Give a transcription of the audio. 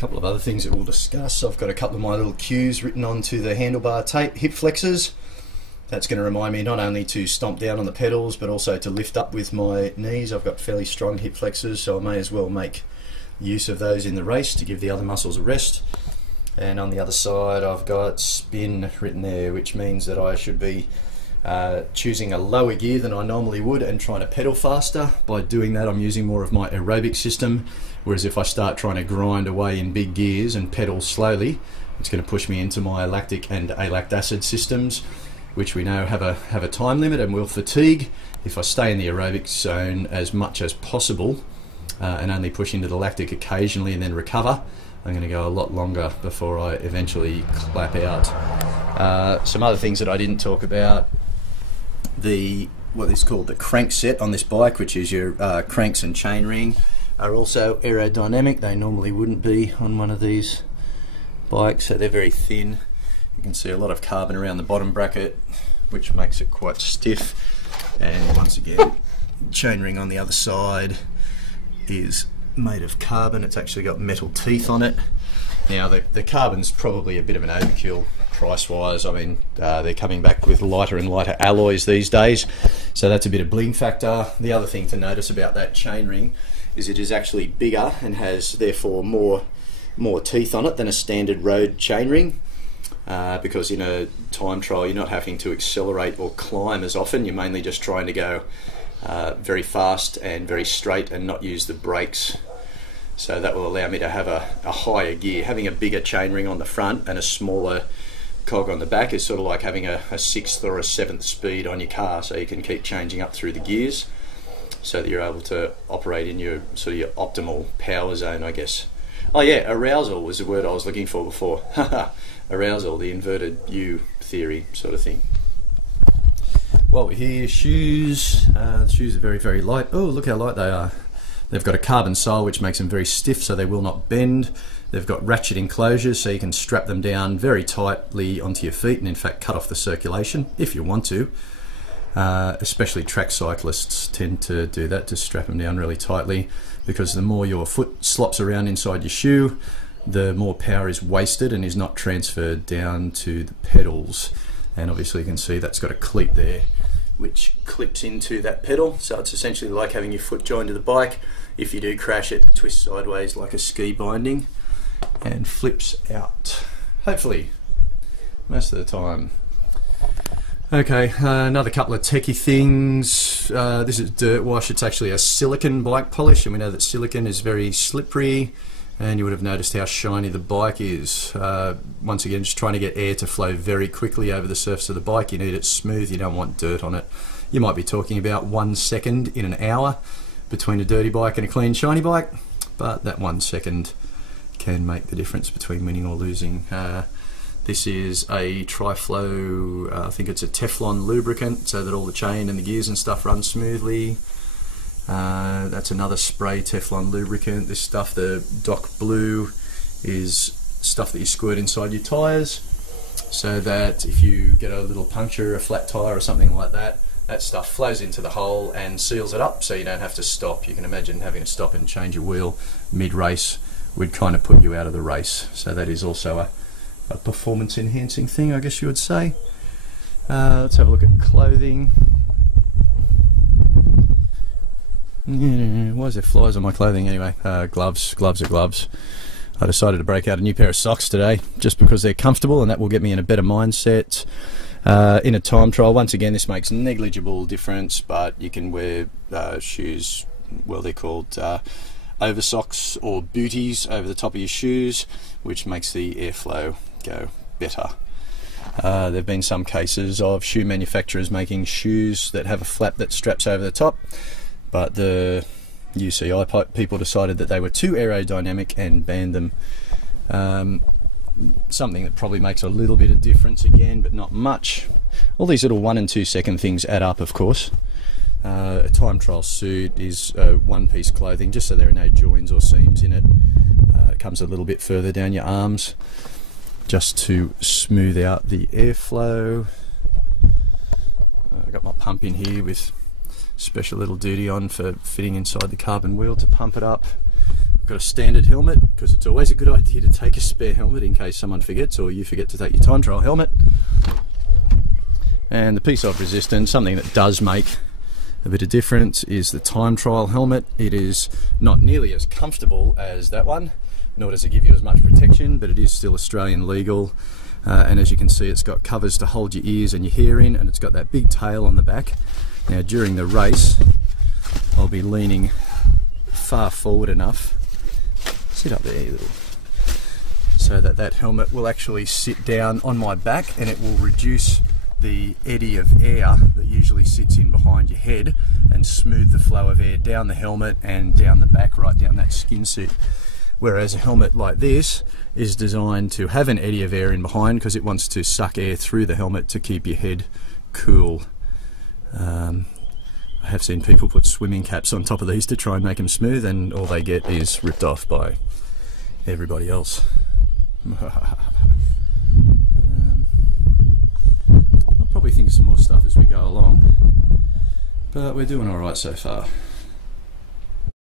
couple of other things that we'll discuss. I've got a couple of my little cues written onto the handlebar tape. Hip flexors. That's going to remind me not only to stomp down on the pedals, but also to lift up with my knees. I've got fairly strong hip flexors, so I may as well make use of those in the race to give the other muscles a rest. And on the other side, I've got spin written there, which means that I should be choosing a lower gear than I normally would and trying to pedal faster. By doing that, I'm using more of my aerobic system, whereas if I start trying to grind away in big gears and pedal slowly, it's going to push me into my lactic and alactic systems, which we know have a time limit and will fatigue. If I stay in the aerobic zone as much as possible and only push into the lactic occasionally and then recover, I'm going to go a lot longer before I eventually clap out. Some other things that I didn't talk about, what is called the crank set on this bike, which is your cranks and chainring, are also aerodynamic. They normally wouldn't be on one of these bikes, so they're very thin. You can see a lot of carbon around the bottom bracket, which makes it quite stiff. And once again, chainring on the other side is made of carbon. It's actually got metal teeth on it. Now the carbon's probably a bit of an overkill price-wise. I mean, they're coming back with lighter and lighter alloys these days, so that's a bit of bling factor. The other thing to notice about that chainring is it is actually bigger and has therefore more teeth on it than a standard road chainring. Because in a time trial you're not having to accelerate or climb as often, you're mainly just trying to go very fast and very straight and not use the brakes. So that will allow me to have a higher gear. Having a bigger chainring on the front and a smaller cog on the back is sort of like having a 6th or a 7th speed on your car, so you can keep changing up through the gears so that you're able to operate in your sort of your optimal power zone, I guess. Oh yeah, arousal was the word I was looking for before. Arousal, the inverted U theory sort of thing. While we're here, shoes. The shoes are very, very light. Oh, look how light they are. They've got a carbon sole which makes them very stiff so they will not bend. They've got ratchet enclosures so you can strap them down very tightly onto your feet and in fact cut off the circulation if you want to. Especially track cyclists tend to do that, to strap them down really tightly, because the more your foot slops around inside your shoe, the more power is wasted and is not transferred down to the pedals. And obviously you can see that's got a cleat there which clips into that pedal, so it's essentially like having your foot joined to the bike. If you do crash, it twists sideways like a ski binding and flips out, hopefully most of the time. Okay, another couple of techie things. This is dirt wash. It's actually a silicon bike polish, and we know that silicon is very slippery, and you would have noticed how shiny the bike is. Once again, just trying to get air to flow very quickly over the surface of the bike. You need it smooth, you don't want dirt on it. You might be talking about 1 second in an hour between a dirty bike and a clean shiny bike, but that 1 second can make the difference between winning or losing. This is a Tri-Flow, I think it's a Teflon lubricant, so that all the chain and the gears and stuff run smoothly. That's another spray Teflon lubricant. This stuff, the Doc Blue, is stuff that you squirt inside your tyres, so that if you get a little puncture, a flat tyre or something like that, that stuff flows into the hole and seals it up so you don't have to stop. You can imagine having to stop and change your wheel mid-race would kind of put you out of the race. So that is also a performance enhancing thing, I guess you would say. Let's have a look at clothing. Why is there flies on my clothing anyway? Gloves are gloves. I decided to break out a new pair of socks today just because they're comfortable, and that will get me in a better mindset. In a time trial, once again, this makes negligible difference, but you can wear shoes, well, they're called over socks or booties over the top of your shoes, which makes the airflow go better. There have been some cases of shoe manufacturers making shoes that have a flap that straps over the top, but the UCI people decided that they were too aerodynamic and banned them. Something that probably makes a little bit of difference again, but not much. All these little 1 and 2 second things add up, of course. A time trial suit is one-piece clothing, just so there are no joins or seams in it. It comes a little bit further down your arms, just to smooth out the airflow. I've got my pump in here with special little duty on for fitting inside the carbon wheel to pump it up. got a standard helmet, because it's always a good idea to take a spare helmet in case someone forgets, or you forget to take your time trial helmet. And the piece of resistance, something that does make a bit of difference, is the time trial helmet. It is not nearly as comfortable as that one, nor does it give you as much protection, but it is still Australian legal. And as you can see, it's got covers to hold your ears and your hair in, and it's got that big tail on the back. Now during the race, I'll be leaning far forward enough, sit up there, so that that helmet will actually sit down on my back, and it will reduce the eddy of air that usually sits in behind your head and smooth the flow of air down the helmet and down the back, right down that skin suit. Whereas a helmet like this is designed to have an eddy of air in behind, because it wants to suck air through the helmet to keep your head cool. I have seen people put swimming caps on top of these to try and make them smooth, and all they get is ripped off by everybody else. I'll probably think of some more stuff as we go along, but we're doing alright so far.